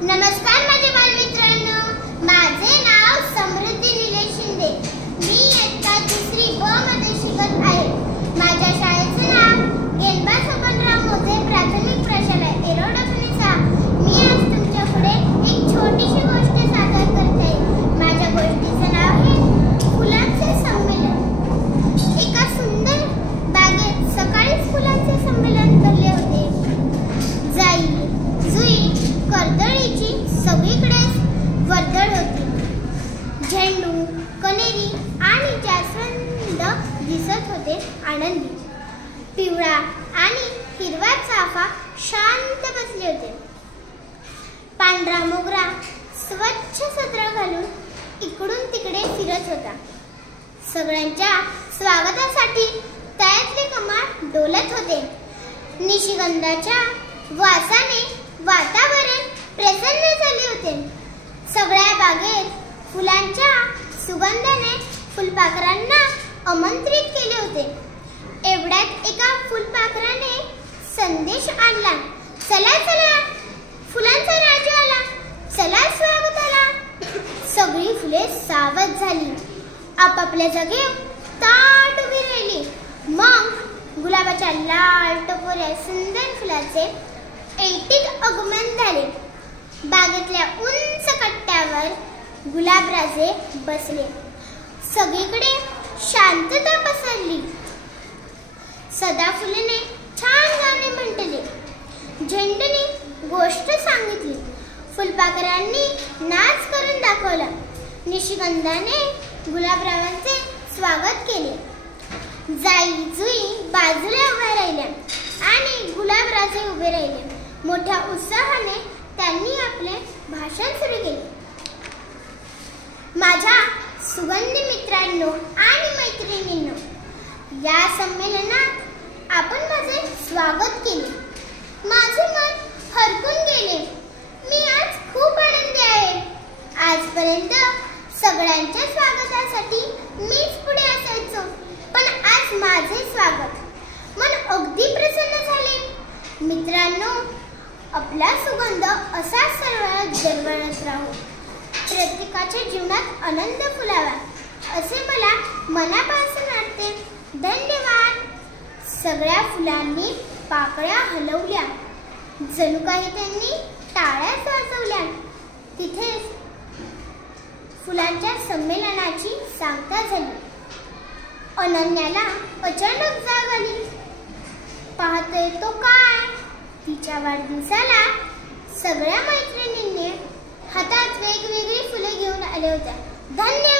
नमस्कार माझे बालमित्रांनो, माझे नाव समृद्धी निलेश शिंदे। मी इयत्ता 3री ब मध्ये शिकत आहे। माझ्या शाळेचे नाव गेनबा सोपानराव मोजे प्राथमिक प्रशाला एरोडफणीचा। मी आज तुमच्या पुढे एक छोटीशी गोष्ट सादर करत आहे। माझ्या गोष्टीचे नाव आहे फुलांचे संमेलन। एका सुंदर बागेत सकाळीच फुलांचे संमेलन भरले होते। जाई, जुई, कर्दळीची सगळीकडेच वर्दळ होती। झेंडू, कनेरी आणि जास्वंद दिसत होते आनंदी। पिवळा आणि हिरवा चाफा शांत बसले होते। पांढरा मोगरा स्वच्छ सदरा घालून इकडून तिकडे फिरत होता। सगळ्यांच्या स्वागतासाठी तळ्यातले कमळ डोलत होते। निशिगंधाच्या वासाने वातावरण प्रसन्न झाले होते। सगळ्या बागेत फुलांच्या सुगंधाने फुलपाखरांना आमंत्रित केले होते। एवढ्यात एका फुलपाखराने संदेश आणला, चला चला, फुलांचा राजा आला, चला स्वागताला। सगळी फुले सावध झाली, आपापल्या जागी ताट उभी राहिली। मग गुलाबाच्या लाल टपोऱ्या सुंदर फुलाचे ऐटिक आगमन झाले। बागेतल्या उंच कट्ट्यावर गुलाबराजे बसले। सगळीकडे शांतता पसरली। सदाफुलीने छान गाणे म्हटले, झेंडूने गोष्ट सांगितली, फुलपाखरांनी नाच करून दाखवला, निशिगंधाने गुलाबरावांचे स्वागत केले। जाई, जुई बाजूला उभ्या राहिल्या आणि गुलाबराजे उभे राहिले। मोठ्या उत्साहाने त्यांनी आपले भाषण सुरू केले। माझ्या सुगंधी मित्रांनो आणि मैत्रिणींनो, या संमेलनात आपण माझे स्वागत केले। माझे मन हरकून गेले। मी आज खूप आनंदी आहे। आजपर्यंत सगळ्यांच्या स्वागतासाठी मीच पुढे असायचो, पण आज माझे स्वागत, मन अगदी प्रसन्न झाले। मित्रांनो, आपला सुगंध असा सर्वांना दरवळत राहू, प्रत्येकाच्या जीवनात आनंद फुलावा, असे मला मनापासून वाटते। धन्यवाद। सगळ्या फुलांनी पाकळ्या हलवल्या, जणू काही त्यांनी टाळ्याच वाजवल्या। तिथेच फुलांच्या संमेलनाची सांगता झाली। अनन्याला अचानक जाग आली। पाहतोय तो काय, तिच्या वाढदिवसाला सगळ्या मैत्रिणींनी हातात वेगवेगळी फुले घेऊन आल्या होत्या। धन्यवाद।